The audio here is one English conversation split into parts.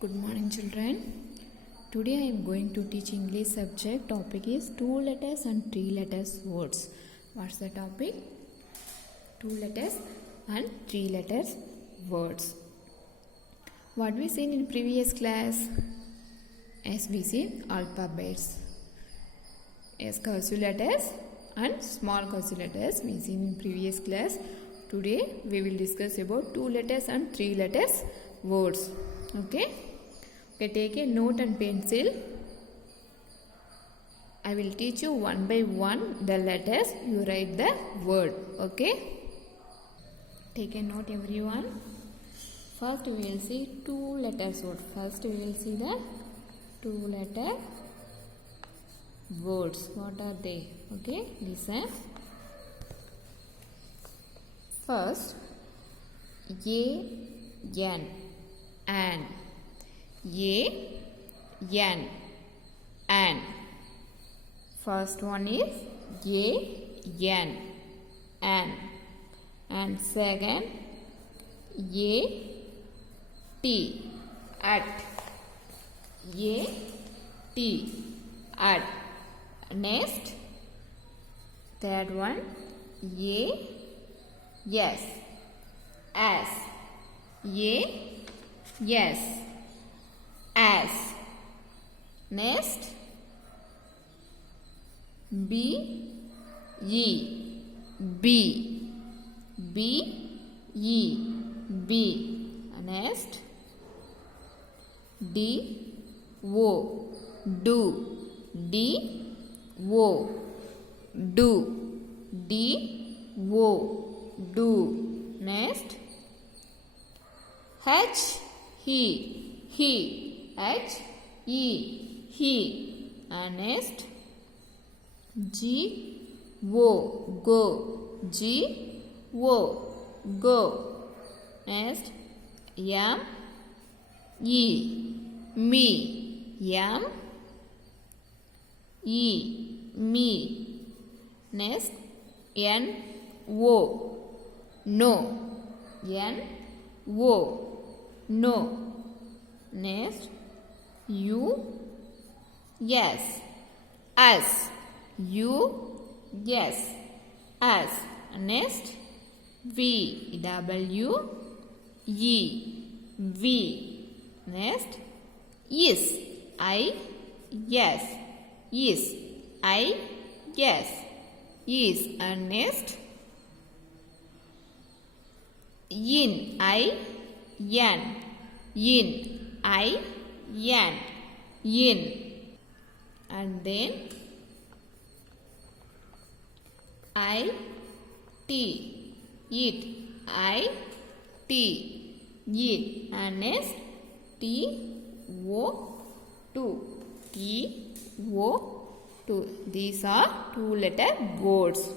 Good morning, children. Today I am going to teach English subject. Topic is 2 letters and 3 letters words. What's the topic? 2 letters and 3 letters words. What we seen in previous class? As we seen alphabets. As cursive letters and small cursive letters we seen in previous class. Today we will discuss about 2 letters and 3 letters words. Okay, take a note and pencil. I will teach you one by one the letters. You write the word. Okay, take a note everyone. First we will see 2 letters word. First we will see the 2 letter words. What are they? Okay, listen. First, A-N, an. A-N, an. First one is A-N, an. And second, A-T, at. A-T, at. Next, third one, A-Yes, as. A-Yes, as. Next, B-E, B. B-E, B. Next, D-O, do. D-O, do. D-O, do. Next, H-E, he. H-E, he. And next, G-O, go. G-O, go. Next, M-E, me. M-E, me. Next, N-O, no. N-O, no. Next, U-Yes, as. U-Yes, as. Next, V-W-E, V. Next, is. I-Yes, is. I-Yes, is. And next, in. I-N, in. I-N, in. And then I-T, it. I-T, it. And next, T-O-2, T-O-2. These are 2 letter words.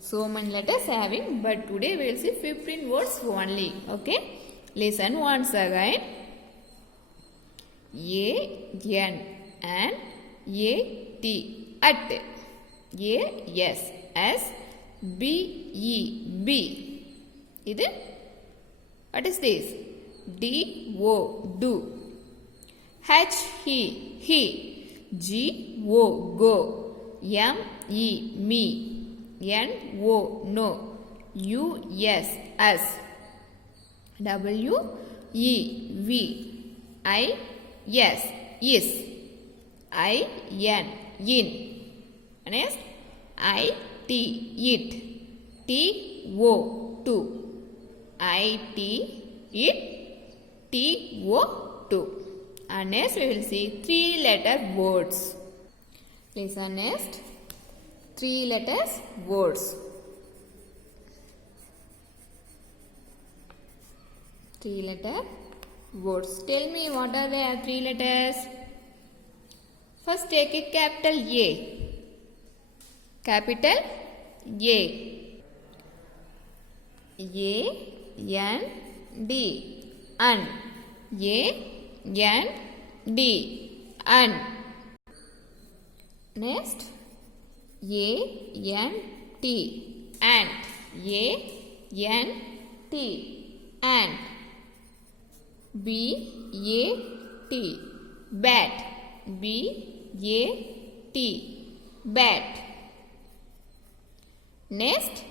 So many letters having, but today we will see 15 words only. Okay, listen once again. A-N, an. A-T, at. A-Yes, as. B-E, B. What is this? D-O, do. H-E, he. G-O, go. M-E, me. N-O, no. U-Yes, as. W-E-V. I-Yes, is. I-N, in. Next, I-T, it. T-O, to. I-T, it. T-O, to. And next we will see 3 letter words. Listen next. 3 letters words. 3 letter words. Tell me what are the 3 letters? First take a capital A. Capital A. A-N-D. An. A-N-D. An. Next, A-N-T. Ant. A-N-T. Ant. B-A T. Bat. B-A-T. Bat. Next,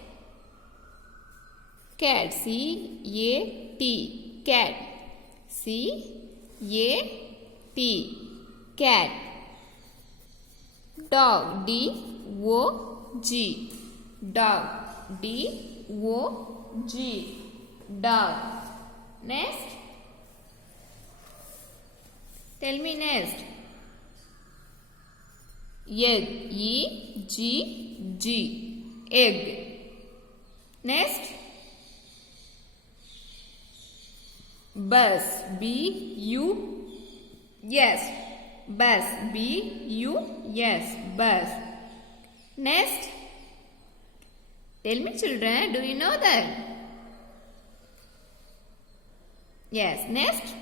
cat. C-A-T. Cat. C-A-T. Cat. Dog. D-O-G. Dog. D-O-G. Dog. Next. Tell me next. Egg. E-G-G. Egg. Next. Bus. B-U-S. Bus. B-U-S. Bus. Next. Tell me children, do you know that? Yes. Next.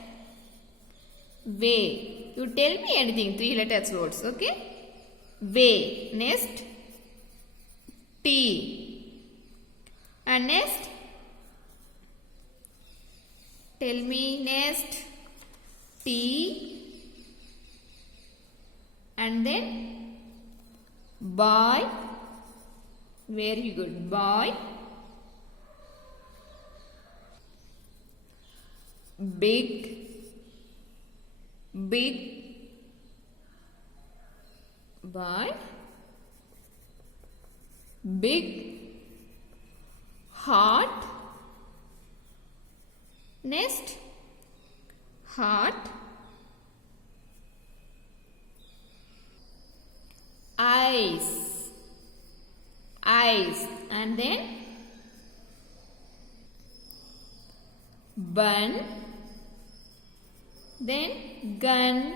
Way. You tell me anything, 3 letters words, okay? Way. Next. T. And next. Tell me next. T. And then boy. Very good. Boy. Big. Big. Boy. Big. Heart. Next. Heart. Eyes. Eyes. And then bun. Then gun.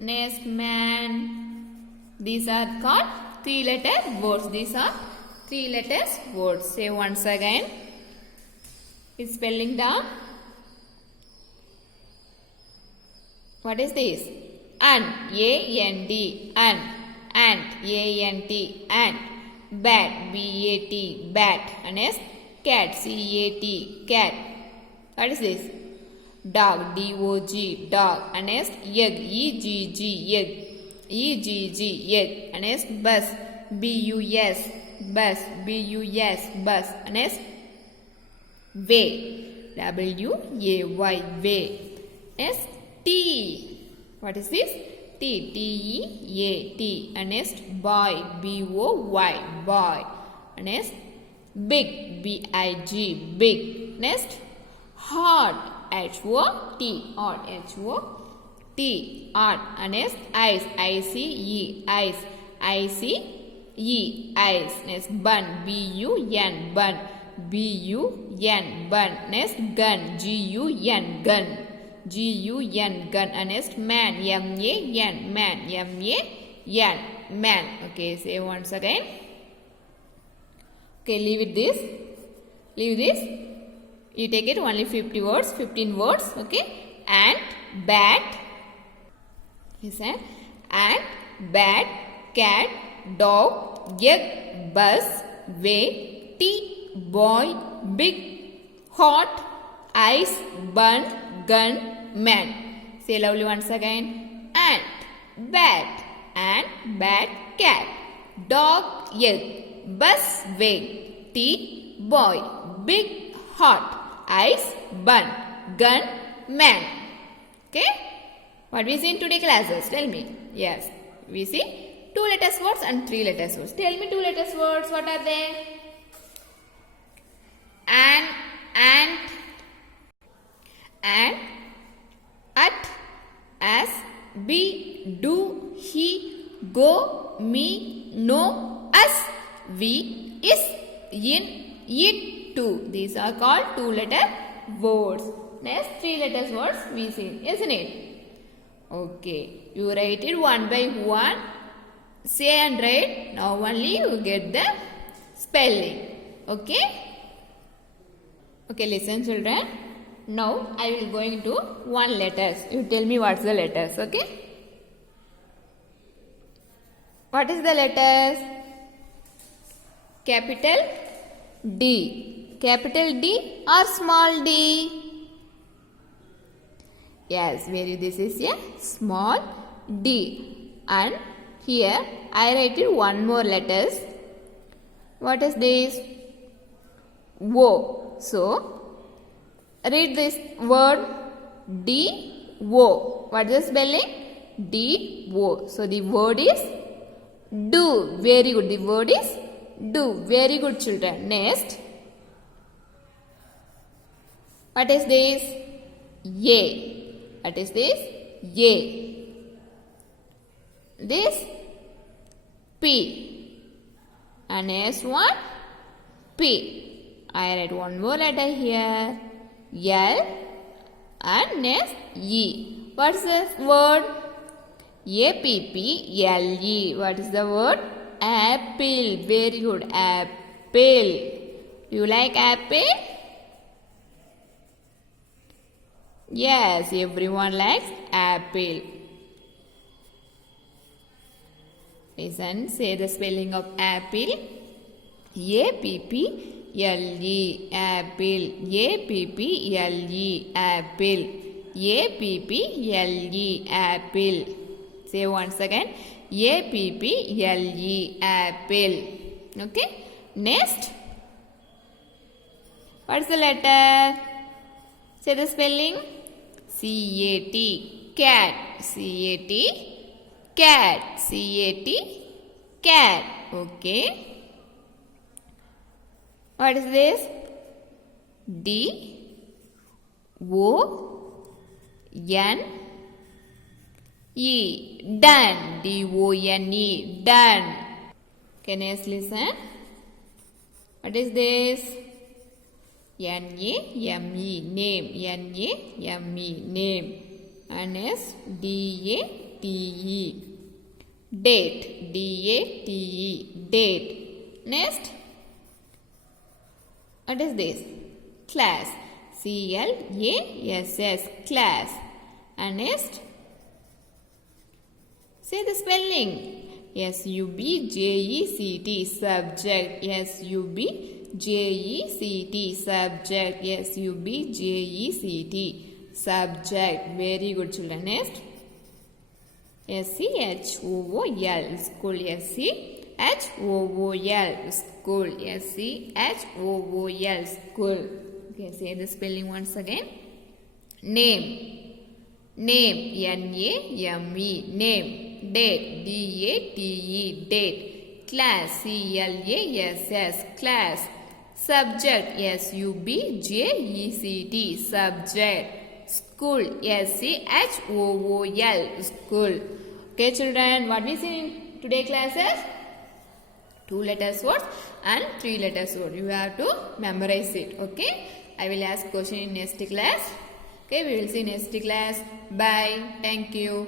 Next man. These are called 3-letter words. These are 3 letters words. Say once again. It's spelling down. What is this? Ant. A-N-D. Ant. Ant. A-N-T. Ant. Bat. B-A-T. Bat. And next cat. C-A-T. Cat. What is this? Dog. D-O-G. Dog. And next egg. E-G-G. Egg. E-G-G. Egg. And next bus. B-U-S. Bus. B-U-S. Bus. And next way. W-A-Y. Way. Next T. What is this? T. T-E-A-T. And next boy. B-O-Y. Boy. And next big. B-I-G. Big. Next heart. H-O-T. Heart. H-O-T. Heart. And next eyes. I-C-E. Eyes. I-C-E. Eyes. Next bun. B-U-N. Bun. B-U-N. Bun. Next gun. G-U-N. Gun. G-U-N. Gun. And next man. M-A-N. Man. M-A-N. Man. Okay, say once again. Okay, leave it this. Leave this. You take it only 50 words, 15 words. Okay. Ant, bat. Listen. Ant, bat, cat, dog, egg, bus, way, tea, boy, big, hot, ice, bun, gun, man. Say lovely once again. Ant, bat, cat, dog, egg, bus, way, tea, boy, big, hot, ice, bun, gun, man. Okay? What we see in today's classes? Tell me. Yes. We see 2 letters words and 3 letters words. Tell me 2 letters words. What are they? Ant, at, as, be, do, he, go, me, no, us, we, is, in, it, to. These are called 2-letter words. Next 3 letters words we see, isn't it? Okay, you write it one by one. Say and write. Now only you get the spelling. Okay? Okay, listen children. Now I will going to 1 letters. You tell me what's the letters. Okay? What is the letters? Capital D. Capital D or small d? Yes, this is a small d. And here I write it one more letters. What is this? O. So read this word D O. What is the spelling? D O. So the word is do. Very good. The word is do. Very good, children. Next, what is this? A. What is this? A. This P. And next one P. I write one more letter here. L. And next E. What's this word? A-P-P-L-E. What is the word? Apple. Very good. Apple. Do you like apple? Yes, everyone likes apple. Listen, say the spelling of apple. A-P-P-L-E. Apple. A-P-P-L-E. Apple. A-P-P-L-E. Apple. Say once again. A-P-P-L-E. Apple. Okay. Next. What's the letter? Say the spelling. C-A-T. Cat. C-A-T. Cat. C-A-T. Cat. Okay. What is this? D O N E. Done. D-O-N-E. Done. Can you listen? What is this? N-A-M-E. Name. N-A-M-E. Name. And next, D-A-T-E. Date. D-A-T-E. Date. Next, what is this? Class. C-L-A-S-S. Class. And next, say the spelling. S-U-B-J-E-C-T. Subject. S-U-B-J-E-C-T. Subject. S-U-B-J-E-C-T. Subject. Very good, children. Next, S-C-H-O-O-L. School. S-C-H-O-O-L. School. S-C-H-O-O-L. School. Okay, say the spelling once again. Name. Name. N-A-M-E. Name. Date. D-A-T-E. Date. Class. C-L-A-S-S. Class. Subject. S-U-B-J-E-C-T. Subject. School. S-C-H-O-O-L. School. Okay, children, what we see in today's classes? 2 letters words and 3 letters word. You have to memorize it. Okay. I will ask question in next class. Okay. We will see next class. Bye. Thank you.